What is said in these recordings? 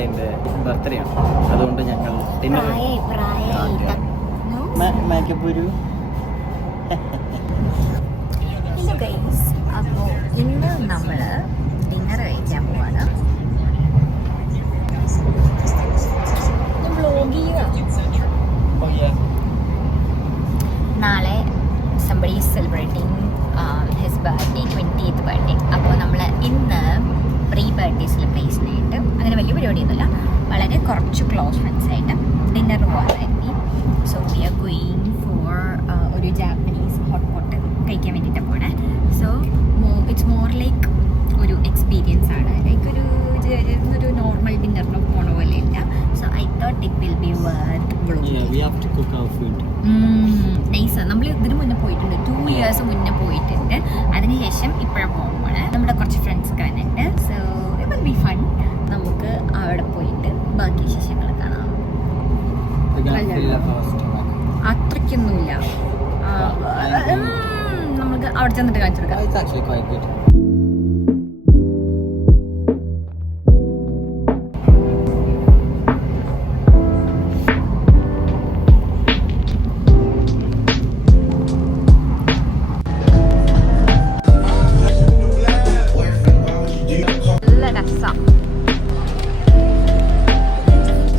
ആങ്ങളേൻ്റെ birthday ആണ്. അതുകൊണ്ട് ഞങ്ങൾ ഡിന്നർ മേക്കപ്പ് ഒരു അപ്പോൾ ഇന്ന് നമ്മൾ ഡിന്നർ കഴിക്കാൻ പോവാണ്. നാളെ somebody is celebrating his birthday, 20th birthday. അപ്പോൾ നമ്മൾ ഇന്ന് പ്രീ ബർത്ത്ഡേ സെലിബ്രേഷനായിട്ട് അങ്ങനെ വലിയ പരിപാടിയൊന്നുമില്ല, വളരെ കുറച്ച് ക്ലോസ് ഫ്രണ്ട്സായിട്ട് ഡിന്നർ പോകാനായിരുന്നു. So we are going for ഒരു ജാപ്പനീസ് ഹോട്ട് പോട്ട് കഴിക്കാൻ വേണ്ടിയിട്ട് പോണേ. സോ ഇറ്റ്സ് മോർ ലൈക്ക് ഒരു എക്സ്പീരിയൻസ് ആണ്, ലൈക്ക് ഒരു നോർമൽ ഡിന്നറിന് പോണ പോലെ ഇല്ല. So I thought it will be worth നൈസാണ്. നമ്മൾ ഇതിന് മുന്നേ പോയിട്ടുണ്ട്, 2 years മുന്നേ പോയിട്ടുണ്ട്. അതിനുശേഷം ഇപ്പോഴും പോകുമ്പോൾ നമ്മുടെ കുറച്ച് ഫ്രണ്ട്സ് ഒക്കെ വന്നിട്ടുണ്ട്. So it will B fun. നമുക്ക് അവിടെ പോയിട്ട് ബാക്കി വിശേഷങ്ങൾ കാണാം. അത്രയ്ക്കൊന്നുമില്ല, നമുക്ക് അവിടെ ചെന്നിട്ട് കാണിച്ചു കൊടുക്കാം.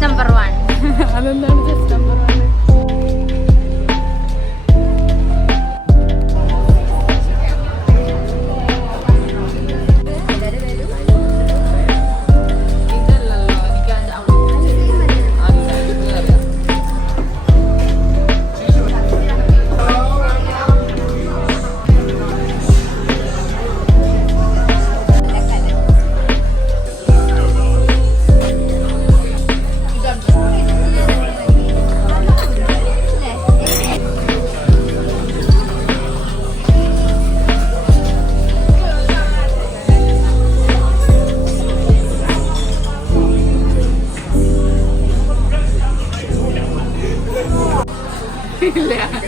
നമ്പർ 1 അതെന്താണ് ജസ്റ്റ് നമ്പർ 1?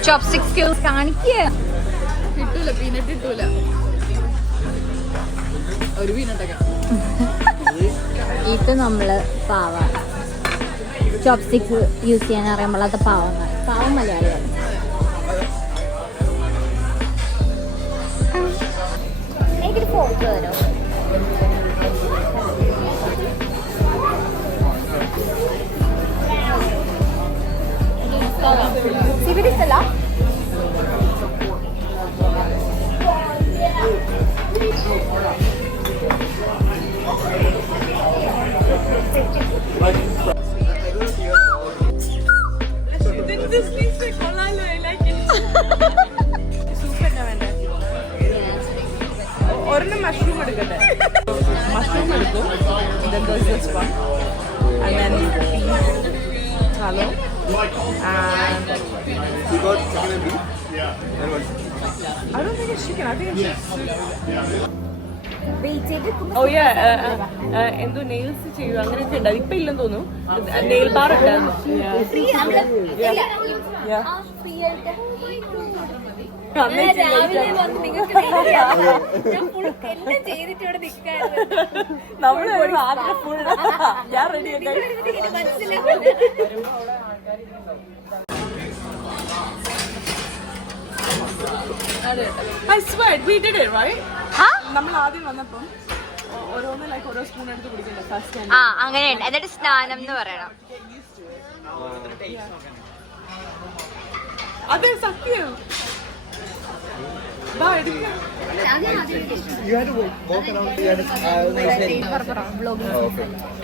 ചോപ്സ്റ്റിക് സ്കിൽസ് കാണിക്കുക. കിട്ടൂല, പീനട്ട് കിട്ടൂല. ഒരു പീനട്ടൊക്കെ ഇത് നമ്മള് പാവ ചോപ്സ്റ്റിക്സ് യൂസ് ചെയ്യാൻ അറിയുമ്പോൾ അത് പാവം മലയാളിയാണ്. എനിക്കൊരു ഫോട്ടോ തരോ? CBD stella? This needs to collalo, I like it. Super na venda. Orna mushroom edukate. Mushroom edukku. Then there's this one. And then hello. And you got chicken and beef? Yeah. I don't think it's chicken. I think it's oh yeah. എന്തോ nails ചെയ്യും അങ്ങനെയൊക്കെ ഉണ്ടാവും. ഇപ്പൊ ഇല്ലെന്ന് തോന്നുന്നു. Nail bar ഉണ്ടായിരുന്നു. ഞാൻ ready. I swear we did it right. നമ്മൾ ആദ്യം വന്നപ്പം ഓരോന്ന് ലൈക്ക് ഓരോ സ്പൂൺ എടുത്ത് കുടിക്കണ്ടേ ഫസ്റ്റ് ടൈം. അങ്ങനെയുണ്ട്. എന്നിട്ട് സ്നാനം എന്ന് പറയണം. അതെ സത്യം.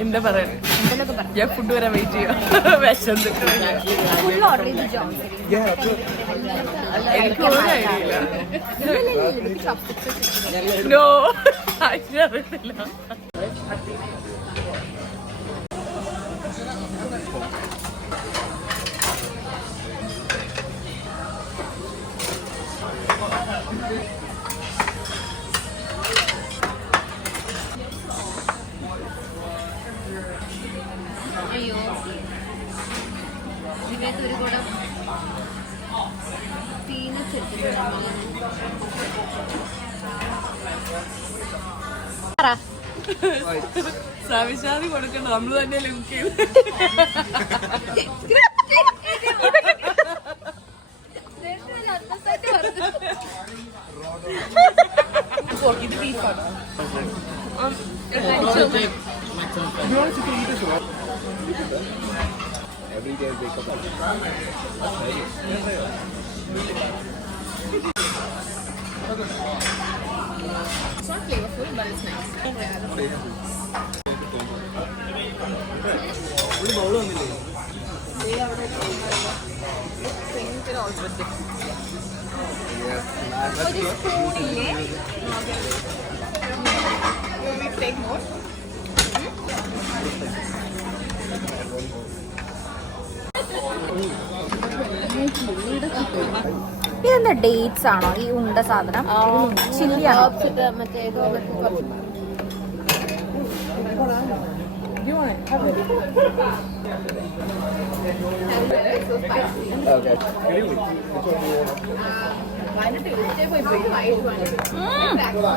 എന്താ പറയാ, ഞാൻ ഫുഡ് വരാൻ വെയിറ്റ് ചെയ്യാം. വിശന്ന് എനിക്ക് ഒരു ഐഡിയ ഇല്ല. നോ അറിയത്തില്ല. അയ്യോ, ഇതിനകത്ത് ഒരു കൂടെ തീനച്ചെടുത്തിട്ടുണ്ട്. സവിശാദി കൊടുക്കണ്ട, നമ്മള് തന്നെ ലുക്ക് ചെയ്ത്. ഇത് ബീഫാണ്. It's not flavorful, but it's nice. ഇതെന്താ ഡേറ്റ്സ് ആണോ ഈ ഉണ്ട സാധനം? ചില്ലിയാണോ?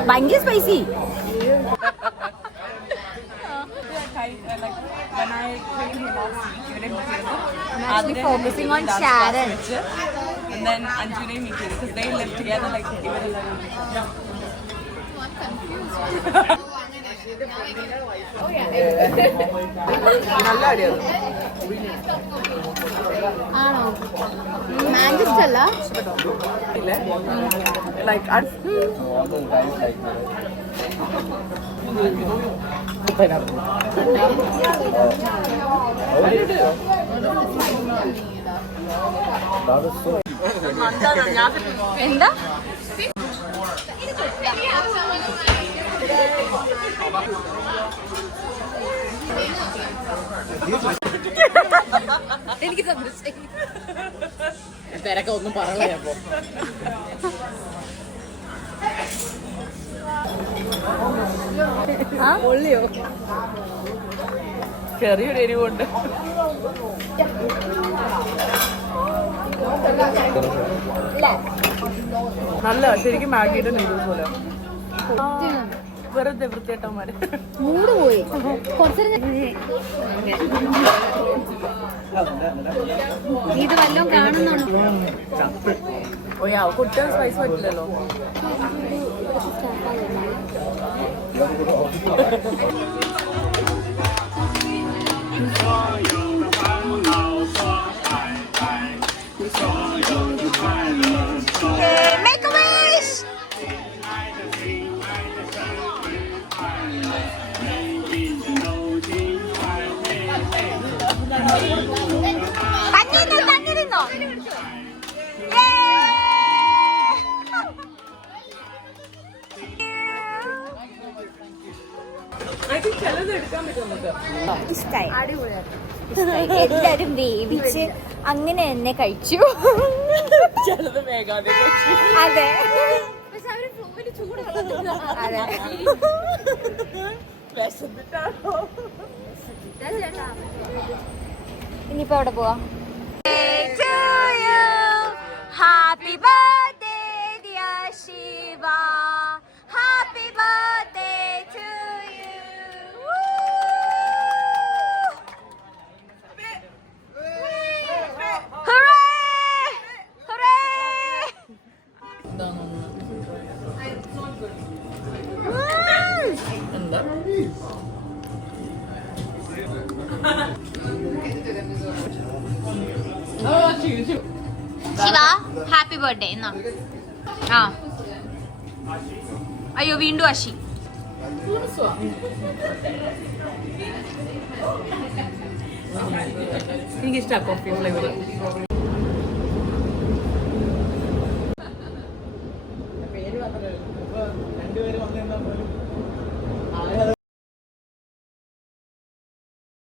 ഭയങ്കര spicy. Focusing on Sharon. And then Anjuna meet you because they live together like നല്ല അടിയാണ്. ആണോ? മാജിക് അല്ല ലൈക്ക് എന്താ? എനിക്ക് തിരക്കെ ഒന്നും പറയണോ? പൊള്ളിയോ? ചെറിയൊരു എരിവുണ്ട്. നല്ല ശരിക്കും മാഗിയുടെ നൂഡിൽസ് പോലെ. വെറുതെ വൃത്തിയേട്ടന്മാര്. മൂട് പോയി. ഇത് വല്ലതും കാണുന്നുണ്ടോ? ഓയാ കുട്ടികൾ സ്പൈസ് പറ്റില്ലല്ലോ. Make a wish. തന്നിരുന്നോ? ചിലത് എടുക്കാൻ പറ്റും നമുക്ക്. ഇഷ്ടായി. എല്ലാരും വേവിച്ച് അങ്ങനെ തന്നെ കഴിച്ചു. ചിലത് വേഗാതെ. അതെ ഇനിയിപ്പോ എവിടെ പോവാ? Happy birthday dear Shiva, happy birthday to you. Shiva happy birthday എന്നാ. ആ അയ്യോ വീണ്ടും അശി. എനിക്കിഷ്ടമാണ് കോഫി ഫ്ലേവർ. പേര് മാത്രമേ